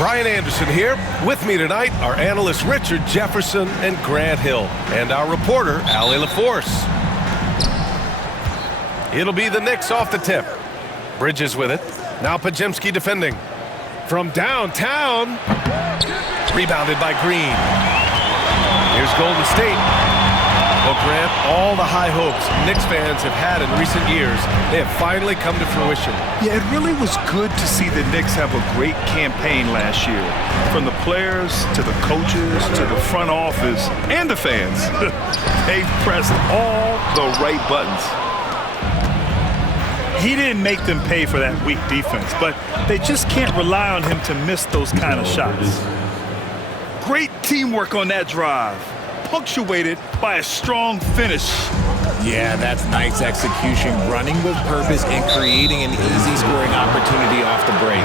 Brian Anderson here. With me tonight, our analysts Richard Jefferson and Grant Hill, and our reporter, Allie LaForce. It'll be the Knicks off the tip. Bridges with it. Now Pajemski defending. From downtown. Rebounded by Green. Here's Golden State. Well, Grant, all the high hopes Knicks fans have had in recent years, they have finally come to fruition. Yeah, it really was good to see the Knicks have a great campaign last year. From the players to the coaches to the front office and the fans. They've pressed all the right buttons. He didn't make them pay for that weak defense, but they just can't rely on him to miss those kind of shots. Great teamwork on that drive, punctuated by a strong finish. Yeah, that's nice execution, running with purpose and creating an easy scoring opportunity off the break.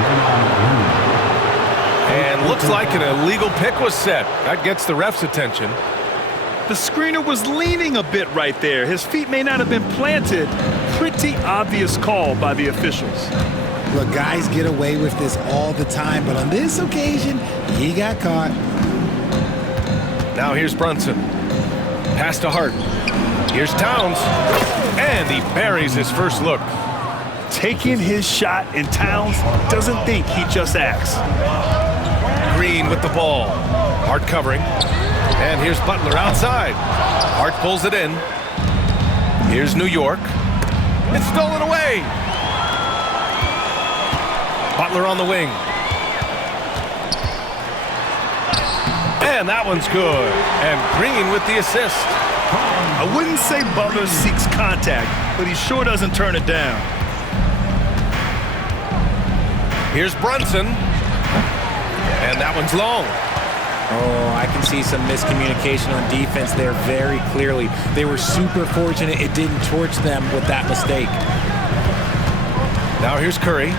And looks like an illegal pick was set. That gets the ref's attention. The screener was leaning a bit right there. His feet may not have been planted. Pretty obvious call by the officials. Look, guys get away with this all the time, but on this occasion, he got caught. Now here's Brunson. Pass to Hart. Here's Towns. And he buries his first look. Taking his shot, and Towns doesn't think, he just acts. Green with the ball. Hart covering. And here's Butler outside. Hart pulls it in. Here's New York. It's stolen away. Butler on the wing. And that one's good. And Green with the assist. I wouldn't say Butler seeks contact, but he sure doesn't turn it down. Here's Brunson. And that one's long. Oh, I can see some miscommunication on defense there very clearly. They were super fortunate it didn't torch them with that mistake. Now here's Curry.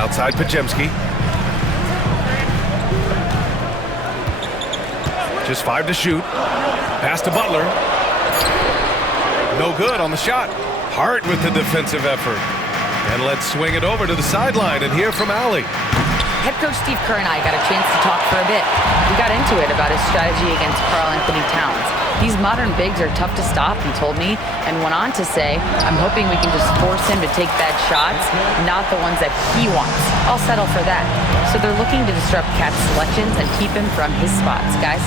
Outside Pajemski. Just 5 to shoot. Pass to Butler. No good on the shot. Hart with the defensive effort. And let's swing it over to the sideline and hear from Allie. Head coach Steve Kerr and I got a chance to talk for a bit. We got into it about his strategy against Karl-Anthony Towns. These modern bigs are tough to stop, he told me, and went on to say, I'm hoping we can just force him to take bad shots, not the ones that he wants. I'll settle for that. So they're looking to disrupt Cat's selections and keep him from his spots, guys.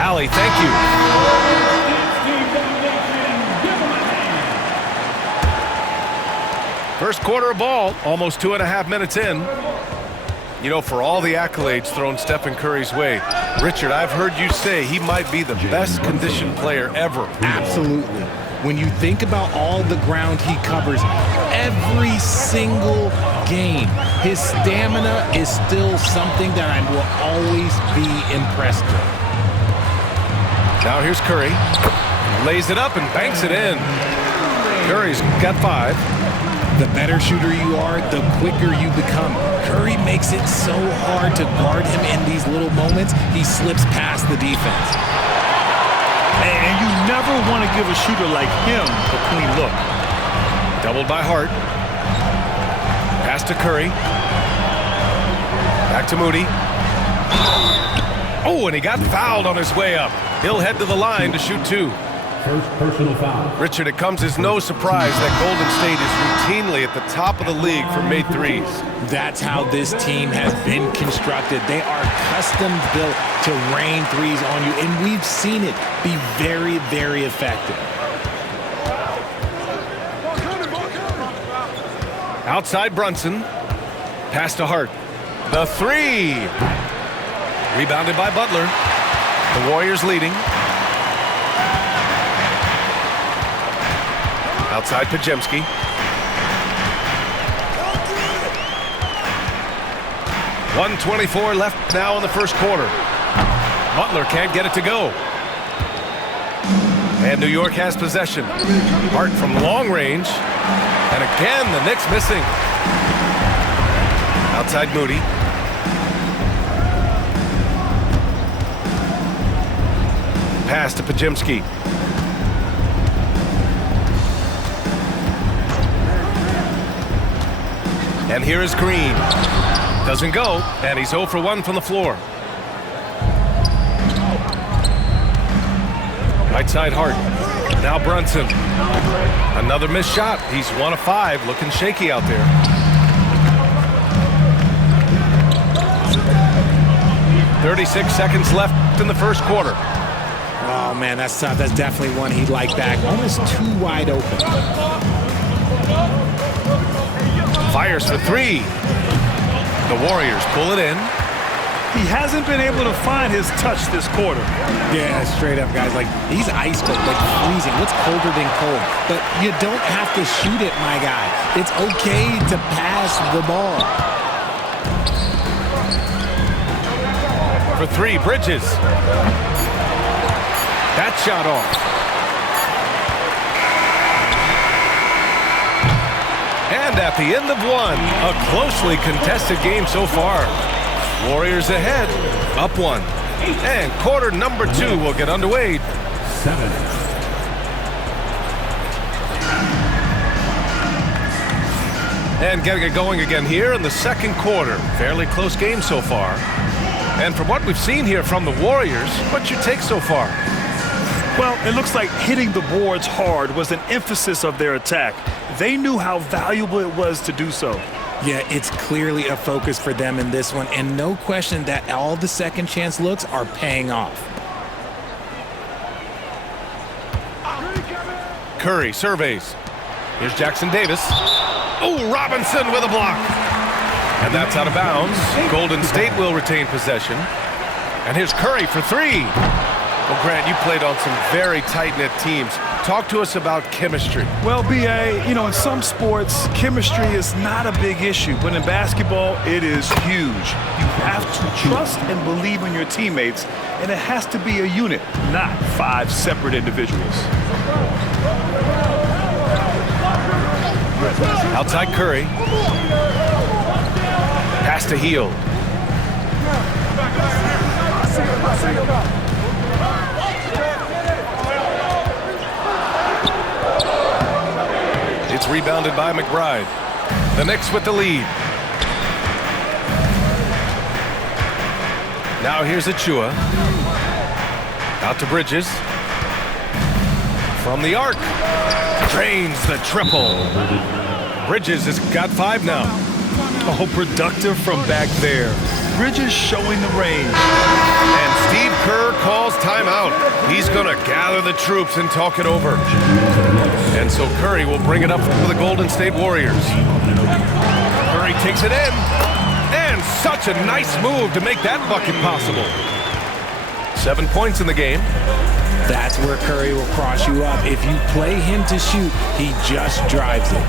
Allie, thank you. First quarter of ball, almost 2.5 minutes in. You know, for all the accolades thrown Stephen Curry's way, Richard, I've heard you say he might be the best conditioned player ever. Absolutely. When you think about all the ground he covers every single game, his stamina is still something that I will always be impressed with. Now here's Curry. Lays it up and banks it in. Curry's got 5. The better shooter you are, the quicker you become. Curry makes it so hard to guard him in these little moments. He slips past the defense. And you never want to give a shooter like him a clean look. Doubled by Hart. Pass to Curry. Back to Moody. Oh, and he got fouled on his way up. He'll head to the line to shoot 2. First personal foul. Richard, it comes as no surprise that Golden State is routinely at the top of the league for made threes. That's how this team has been constructed. They are custom built to rain threes on you, and we've seen it be very, very effective. Outside Brunson. Pass to Hart. The 3. Rebounded by Butler. The Warriors leading. Outside Pajemski. .124 left now in the first quarter. Butler can't get it to go. And New York has possession. Hart from long range. And again, the Knicks missing. Outside Moody. Pass to Pajemski. And here is Green. Doesn't go, and he's 0 for 1 from the floor. Right side Hart. Now Brunson. Another missed shot. He's 1 of 5, looking shaky out there. "36 seconds left in the first quarter. Oh, man, that's tough. That's definitely one he'd like back. Almost too wide open. Fires for 3. The Warriors pull it in. He hasn't been able to find his touch this quarter. Yeah, straight up, guys. Like, he's ice cold, like freezing. What's colder than cold? But you don't have to shoot it, my guy. It's okay to pass the ball. For 3, Bridges. That shot off. And at the end of 1, a closely contested game so far. Warriors ahead, up 1. And quarter number 2 will get underway. 7. And getting it going again here in the second quarter. Fairly close game so far. And from what we've seen here from the Warriors, what's your take so far? Well, it looks like hitting the boards hard was an emphasis of their attack. They knew how valuable it was to do so. Yeah, it's clearly a focus for them in this one, and no question that all the second chance looks are paying off. Curry surveys. Here's Jackson Davis. Oh, Robinson with a block. And that's out of bounds. Golden State will retain possession. And here's Curry for 3. Well, Grant, you played on some very tight-knit teams. Talk to us about chemistry. Well, B.A., you know, in some sports, chemistry is not a big issue, but in basketball, it is huge. You have to trust and believe in your teammates, and it has to be a unit, not 5 separate individuals. Outside Curry. Pass to Hield. It's rebounded by McBride. The Knicks with the lead. Now here's Achua. Out to Bridges. From the arc. Drains the triple. Bridges has got 5 now. Oh, productive from back there. Bridges showing the range. And Steve Kerr calls timeout. He's going to gather the troops and talk it over. And so Curry will bring it up for the Golden State Warriors. Curry takes it in. And such a nice move to make that bucket possible. 7 points in the game. That's where Curry will cross you up. If you play him to shoot, he just drives it.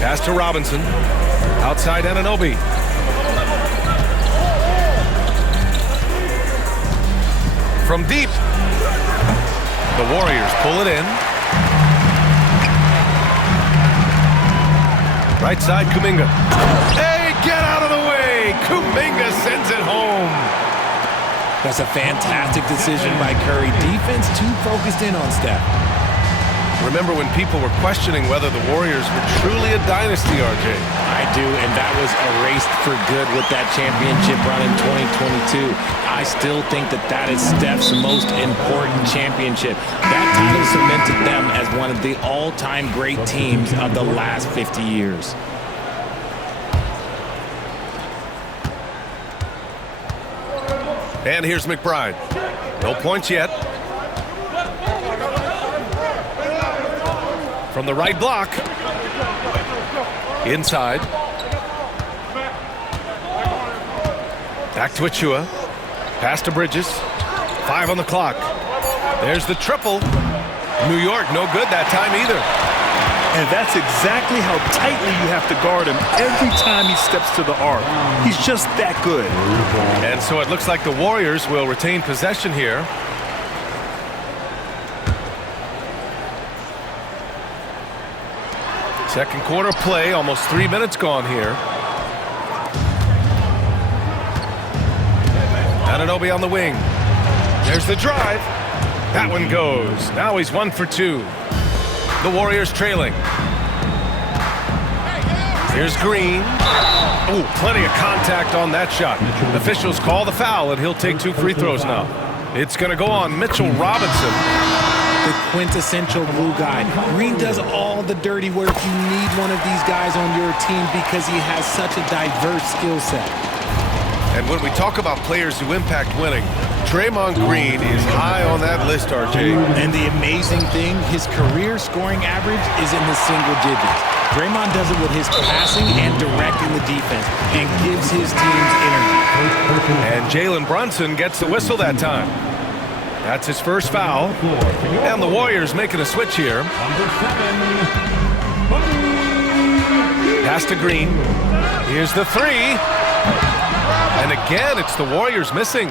Pass to Robinson. Outside Anunoby. From deep. The Warriors pull it in. Right side, Kuminga. Hey, get out of the way! Kuminga sends it home. That's a fantastic decision by Curry. Defense too focused in on Steph. Remember when people were questioning whether the Warriors were truly a dynasty, RJ? I do, and that was erased for good with that championship run in 2022. I still think that is Steph's most important championship. That title cemented them as one of the all-time great teams of the last 50 years. And here's McBride. No points yet. From the right block. Inside. Back to Achua. Pass to Bridges. 5 on the clock. There's the triple. New York, no good that time either. And that's exactly how tightly you have to guard him every time he steps to the arc. He's just that good. And so it looks like the Warriors will retain possession here. Second quarter play, almost 3 minutes gone here. Anunoby on the wing. There's the drive. That one goes. Now he's 1 for 2. The Warriors trailing. Here's Green. Ooh, Plenty of contact on that shot. Officials call the foul, and he'll take 2 free throws now. It's going to go on Mitchell Robinson. The quintessential glue guy. Green does all the dirty work. You need one of these guys on your team because he has such a diverse skill set. And when we talk about players who impact winning, Draymond Green is high on that list, RJ. And the amazing thing, his career scoring average is in the single digits. Draymond does it with his passing and directing the defense and gives his teams energy. And Jalen Brunson gets the whistle that time. That's his first foul. And the Warriors making a switch here. Pass to Green. Here's the 3. And again, it's the Warriors missing.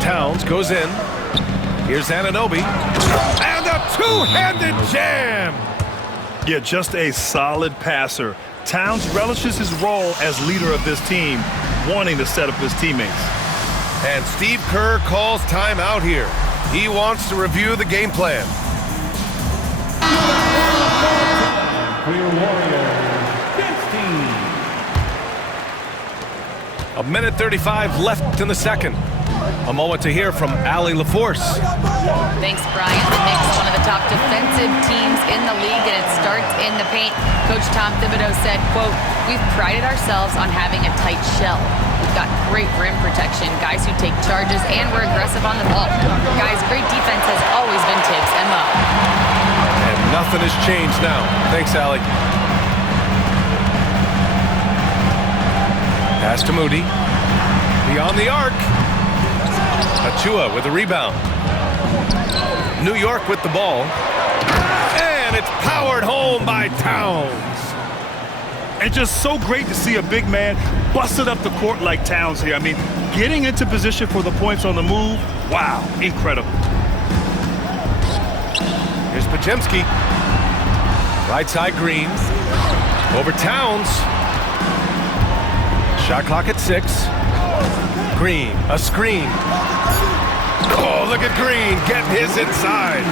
Towns goes in. Here's Anunoby. And a two-handed jam! Yeah, just a solid passer. Towns relishes his role as leader of this team, wanting to set up his teammates. And Steve Kerr calls timeout here. He wants to review the game plan. For your Warriors, 15. A minute 35 left in the second. A moment to hear from Allie LaForce. Thanks, Brian. The Knicks, one of the top defensive teams in the league, and it starts in the paint. Coach Tom Thibodeau said, quote, "We've prided ourselves on having a tight shell. We've got great rim protection, guys who take charges, and we're aggressive on the ball. Guys, great defense has always been Tibbs' MO." And nothing has changed now. Thanks, Allie. Pass to Moody. Beyond the arc. Achua with a rebound. New York with the ball. And it's powered home by Towns. And just so great to see a big man busted up the court like Towns here. I mean, getting into position for the points on the move, wow, incredible. Here's Podziemski. Right side Green. Over Towns. Shot clock at 6. Green, a screen. Oh, look at Green getting his inside.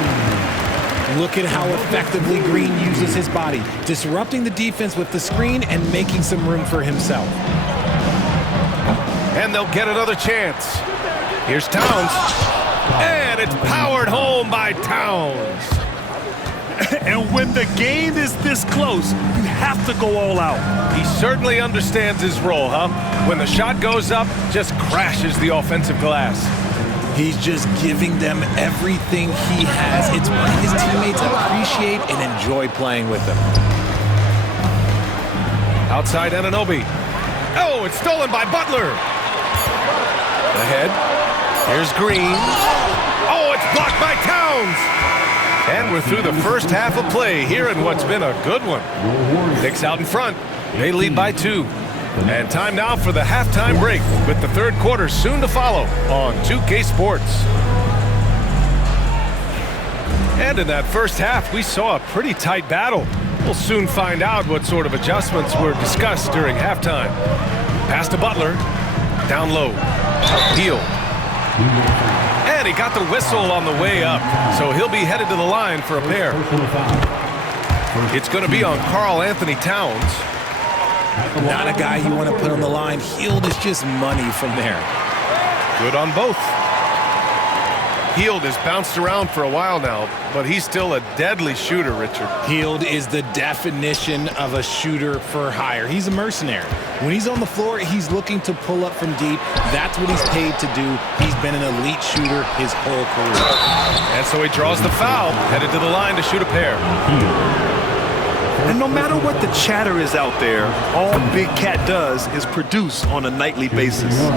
Look at how effectively Green uses his body, disrupting the defense with the screen and making some room for himself. And they'll get another chance. Here's Towns. And it's powered home by Towns. And when the game is this close, you have to go all out. He certainly understands his role, huh? When the shot goes up, just crashes the offensive glass. He's just giving them everything he has. It's what his teammates appreciate and enjoy playing with him. Outside Anunoby. Oh, it's stolen by Butler. Ahead. Here's Green. Oh, it's blocked by Towns. And we're through the first half of play here in what's been a good one. Knicks out in front. They lead by 2. And time now for the halftime break with the third quarter soon to follow on 2K Sports. And in that first half, we saw a pretty tight battle. We'll soon find out what sort of adjustments were discussed during halftime. Pass to Butler. Down low. Heel. And he got the whistle on the way up, so he'll be headed to the line for a pair. It's going to be on Karl Anthony Towns. Not a guy you want to put on the line. Hield is just money from there. Good on both. Hield has bounced around for a while now, but he's still a deadly shooter, Richard. Hield is the definition of a shooter for hire. He's a mercenary. When he's on the floor, he's looking to pull up from deep. That's what he's paid to do. He's been an elite shooter his whole career. And so he draws the foul, headed to the line to shoot a pair. And no matter what the chatter is out there, all Big Cat does is produce on a nightly basis.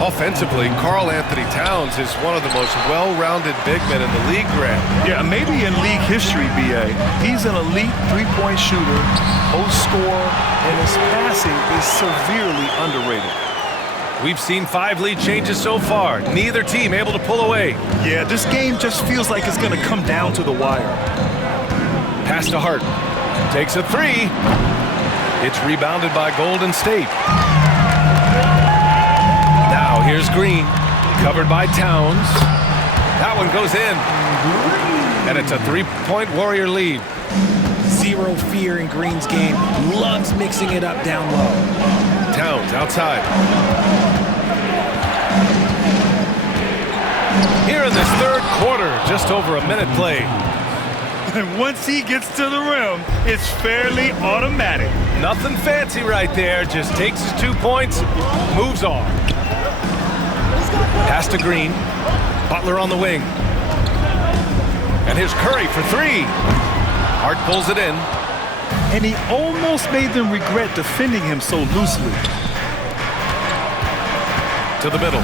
Offensively, Karl Anthony Towns is one of the most well-rounded big men in the league, Grant. Yeah, maybe in league history, B.A. He's an elite three-point shooter, post scorer, and his passing is severely underrated. We've seen 5 lead changes so far. Neither team able to pull away. Yeah, this game just feels like it's going to come down to the wire. Pass to Hart. Takes a 3. It's rebounded by Golden State. Now here's Green. Covered by Towns. That one goes in. And it's a 3-point Warrior lead. 0 zero fear in Green's game. Loves mixing it up down low. Towns outside. Here in this third quarter, just over a minute played. And once he gets to the rim, it's fairly automatic. Nothing fancy right there. Just takes his 2 points, moves on. Pass to Green. Butler on the wing. And here's Curry for three. Hart pulls it in. And he almost made them regret defending him so loosely. To the middle.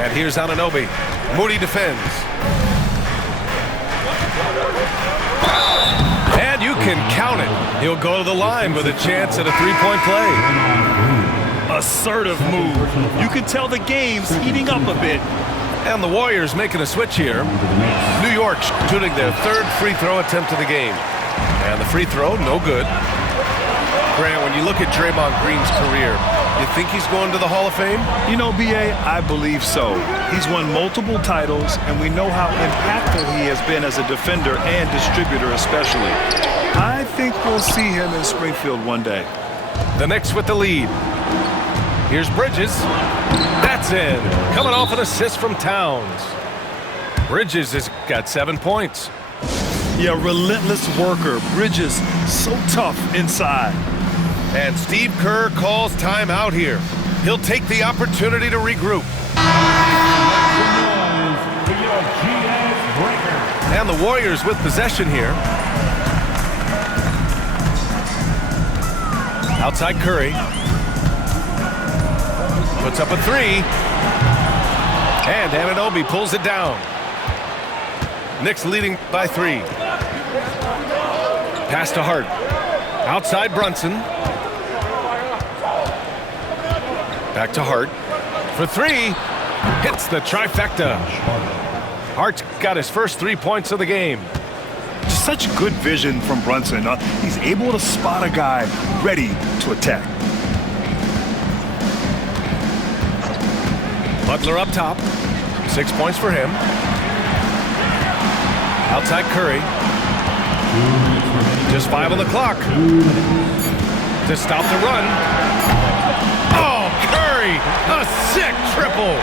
And here's Anunoby. Moody defends. And you can count it. He'll go to the line with a chance at a three-point play. Assertive move. You can tell the game's heating up a bit. And the Warriors making a switch here. New York shooting their third free throw attempt of the game. And the free throw, no good. Grant, when you look at Draymond Green's career, you think he's going to the Hall of Fame? You know, B.A., I believe so. He's won multiple titles, and we know how impactful he has been as a defender and distributor especially. I think we'll see him in Springfield one day. The Knicks with the lead. Here's Bridges. That's in. Coming off an assist from Towns. Bridges has got 7 points. Yeah, relentless worker. Bridges, so tough inside. And Steve Kerr calls timeout here. He'll take the opportunity to regroup. And the Warriors with possession here. Outside Curry. Puts up a three. And Anunoby pulls it down. Knicks leading by 3. Pass to Hart. Outside Brunson. Back to Hart. For 3. Hits the trifecta. Hart's got his first 3 points of the game. Such good vision from Brunson. He's able to spot a guy ready to attack. Butler up top. 6 points for him. Outside Curry. Just 5 on the clock. To stop the run. Oh, Curry! A sick triple!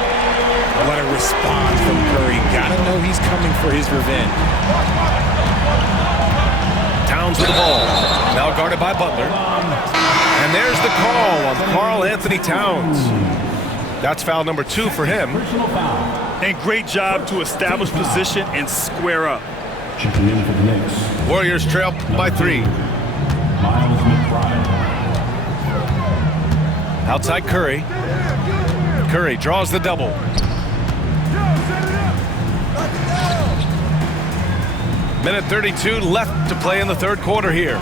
What a response from Curry. Gotta know he's coming for his revenge. Towns with the ball. Now guarded by Butler. And there's the call on Karl Anthony Towns. That's foul number 2 for him. And great job to establish position and square up. Checking in for the Knicks. Warriors trail by 3. Miles McBride. Outside Curry. Curry draws the double. Minute 32 left to play in the third quarter here.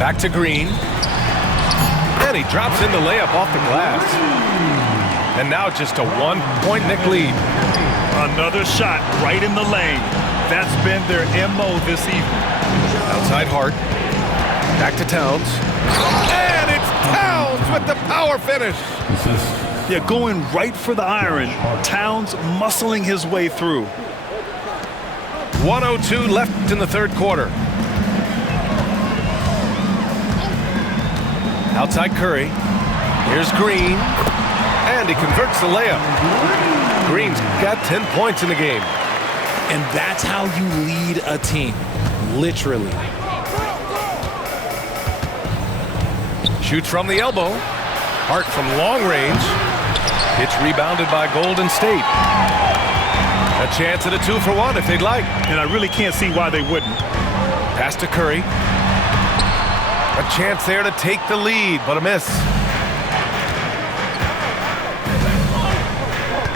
Back to Green. And he drops in the layup off the glass. And now just a 1-point Knick lead. Another shot right in the lane. That's been their MO this evening. Outside Hart. Back to Towns. And it's Towns with the power finish. Yeah, going right for the iron. Towns muscling his way through. 1:02 left in the third quarter. Outside Curry. Here's Green. And he converts the layup. Green's got 10 points in the game. And that's how you lead a team. Literally. Shoots from the elbow. Hart from long range. It's rebounded by Golden State. A chance at a 2-for-1 if they'd like. And I really can't see why they wouldn't. Pass to Curry. A chance there to take the lead, but a miss.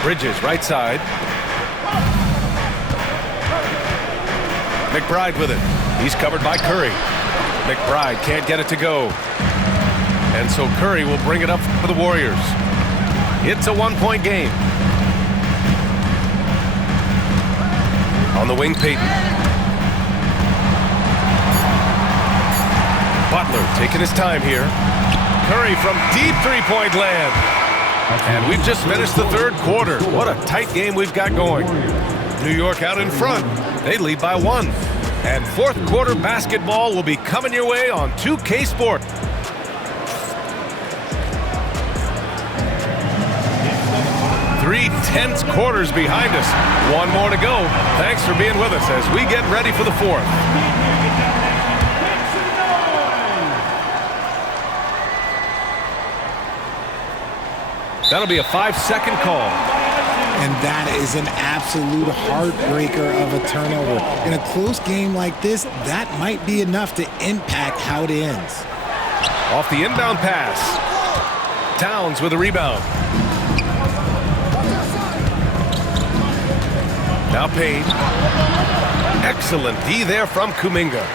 Bridges, right side. McBride with it. He's covered by Curry. McBride can't get it to go. And so Curry will bring it up for the Warriors. It's a 1-point game. On the wing, Payton. Butler taking his time here. Curry from deep three-point land. And we've just finished the third quarter. What a tight game we've got going. New York out in front. They lead by 1. And fourth quarter basketball will be coming your way on 2K Sport. Three tense quarters behind us. One more to go. Thanks for being with us as we get ready for the fourth. That'll be a 5-second call. And that is an absolute heartbreaker of a turnover. In a close game like this, that might be enough to impact how it ends. Off the inbound pass. Towns with a rebound. Now Payne. Excellent D there from Kuminga.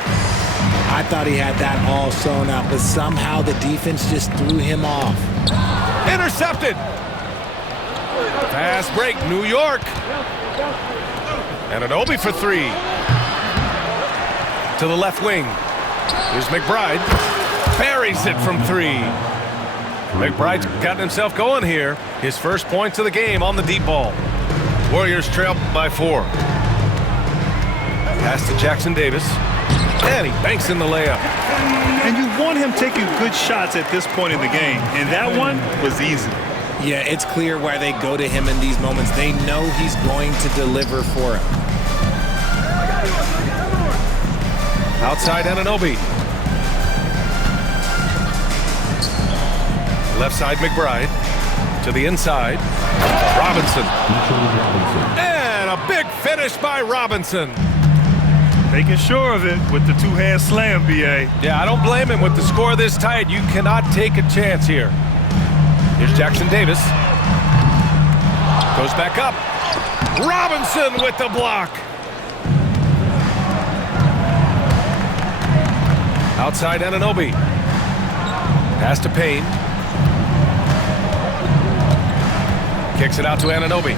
I thought he had that all sewn up, but somehow the defense just threw him off. Intercepted. Fast break, New York. And an Obi for 3. To the left wing. Here's McBride. Buries it from 3. McBride's gotten himself going here. His first points of the game on the deep ball. Warriors trail by 4. Pass to Jackson Davis. And he banks in the layup. And you want him taking good shots at this point in the game. And that one was easy. Yeah, it's clear why they go to him in these moments. They know he's going to deliver for them. Outside Anunoby. Left side McBride. To the inside. Robinson. And a big finish by Robinson. Making sure of it with the two-hand slam, B.A. Yeah, I don't blame him with the score this tight. You cannot take a chance here. Here's Jackson Davis. Goes back up. Robinson with the block. Outside Anunoby. Pass to Payne. Kicks it out to Anunoby.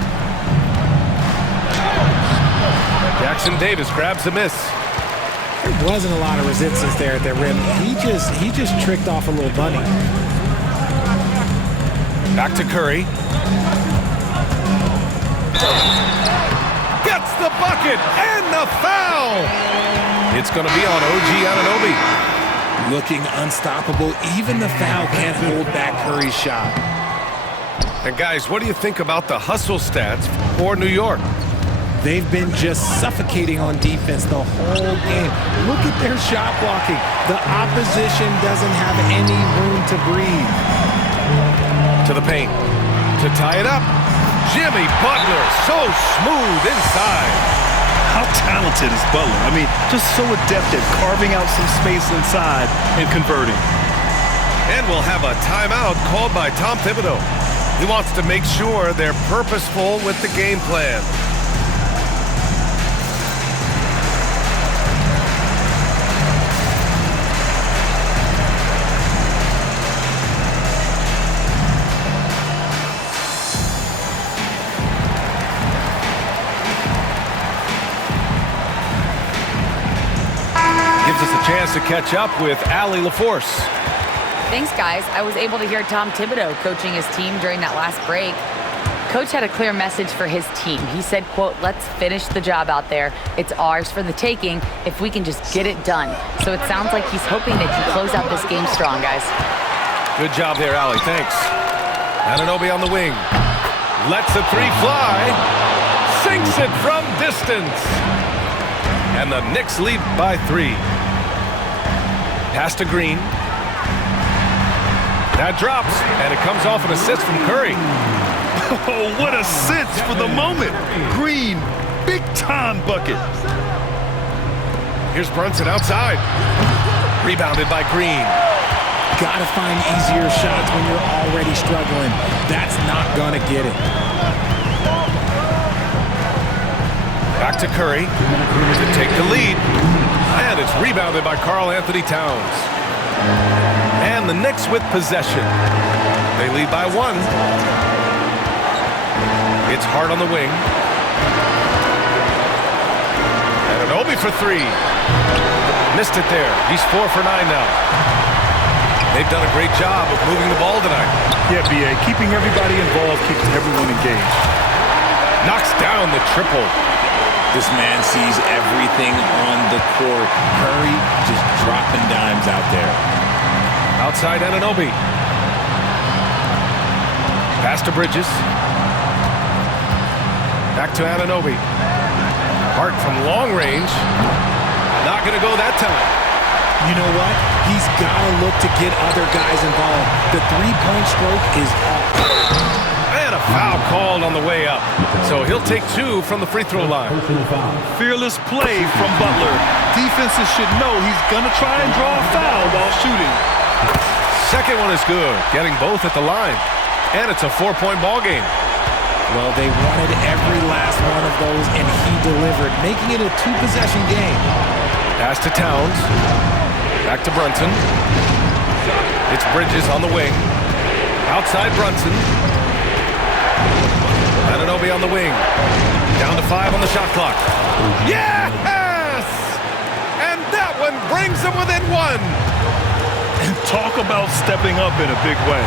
Jackson Davis grabs the miss. There wasn't a lot of resistance there at the rim. He just tricked off a little bunny. Back to Curry. Gets the bucket and the foul. It's going to be on OG Anunoby. Looking unstoppable. Even the foul can't hold back Curry's shot. And guys, what do you think about the hustle stats for New York? They've been just suffocating on defense the whole game. Look at their shot blocking. The opposition doesn't have any room to breathe. To the paint. To tie it up. Jimmy Butler, so smooth inside. How talented is Butler? I mean, just so adept at carving out some space inside and converting. And we'll have a timeout called by Tom Thibodeau. He wants to make sure they're purposeful with the game plan. Gives us a chance to catch up with Allie LaForce. Thanks, guys. I was able to hear Tom Thibodeau coaching his team during that last break. Coach had a clear message for his team. He said, quote, "Let's finish the job out there. It's ours for the taking if we can just get it done." So it sounds like he's hoping they can close out this game strong, guys. Good job there, Allie. Thanks. Anunoby on the wing. Lets the 3 fly. Sinks it from distance. And the Knicks lead by 3. Pass to Green. That drops, and it comes off an assist from Curry. Oh, what assist for the moment. Green, big-time bucket. Here's Brunson outside. Rebounded by Green. Gotta find easier shots when you're already struggling. That's not gonna get it. Back to Curry to take the lead. And it's rebounded by Karl Anthony Towns. And the Knicks with possession. They lead by 1. It's Hart on the wing. And an Obi for 3. Missed it there. He's 4 for 9 now. They've done a great job of moving the ball tonight. Yeah, B.A., keeping everybody involved keeps everyone engaged. Knocks down the triple. This man sees everything on the court. Curry just dropping dimes out there. Outside Anunoby. Pass to Bridges. Back to Anunoby. Hart from long range. Not going to go that time. You know what? He's got to look to get other guys involved. The three-point stroke is off. And a foul called on the way up. So he'll take 2 from the free throw line. Fearless play from Butler. Defenses should know he's going to try and draw a foul while shooting. Second one is good, getting both at the line. And it's a 4-point ball game. Well, they wanted every last one of those, and he delivered, making it a 2-possession game. Pass to Towns. Back to Brunson. It's Bridges on the wing. Outside Brunson. Anunoby on the wing. Down to 5 on the shot clock. Yes! And that one brings them within 1. And talk about stepping up in a big way.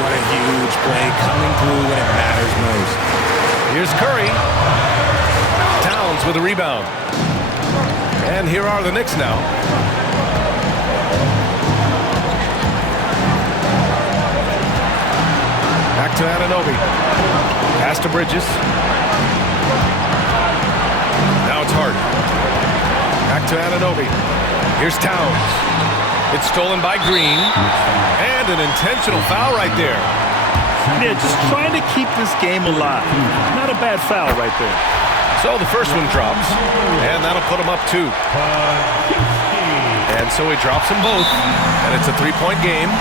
What a huge play, coming through when it matters most. Here's Curry. Towns with a rebound. And here are the Knicks now. Back to Anunoby. Pass to Bridges. Now it's Hart. Back to Anunoby. Here's Towns. It's stolen by Green. And an intentional foul right there. Yeah, just trying to keep this game alive. Not a bad foul right there. So the first one drops. And that'll put him up 2. And so he drops them both. And it's a 3-point game.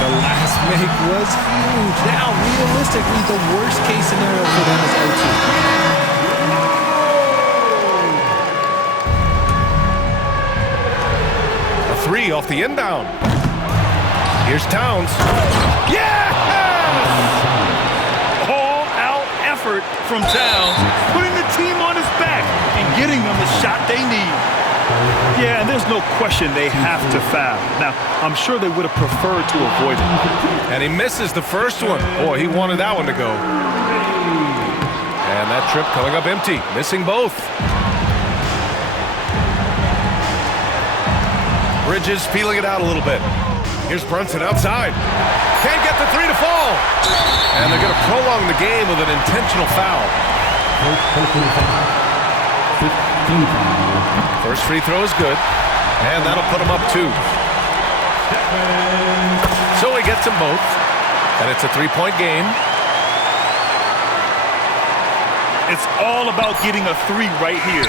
The last make was huge. Now, realistically, the worst-case scenario for them is OT. A 3 off the inbound. Here's Towns. Yes! All-out effort from Towns, putting the team on his back and getting them the shot they need. Yeah, and there's no question they have to foul. Now, I'm sure they would have preferred to avoid it. And he misses the first one. Boy, he wanted that one to go. And that trip coming up empty, missing both. Bridges feeling it out a little bit. Here's Brunson outside. Can't get the 3 to fall. And they're going to prolong the game with an intentional foul. First free throw is good. And that'll put him up 2. So he gets them both. And it's a 3-point game. It's all about getting a 3 right here.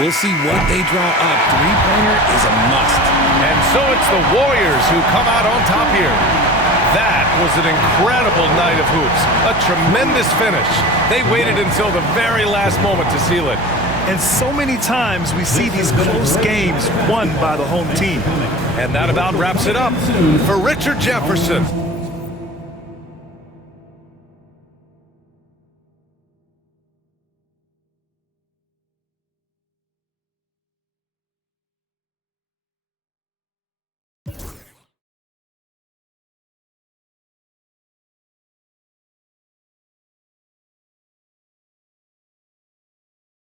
We'll see what they draw up. Three-pointer is a must. And so it's the Warriors who come out on top here. That was an incredible night of hoops. A tremendous finish. They waited until the very last moment to seal it. And so many times we see these close games won by the home team. And that about wraps it up for Richard Jefferson.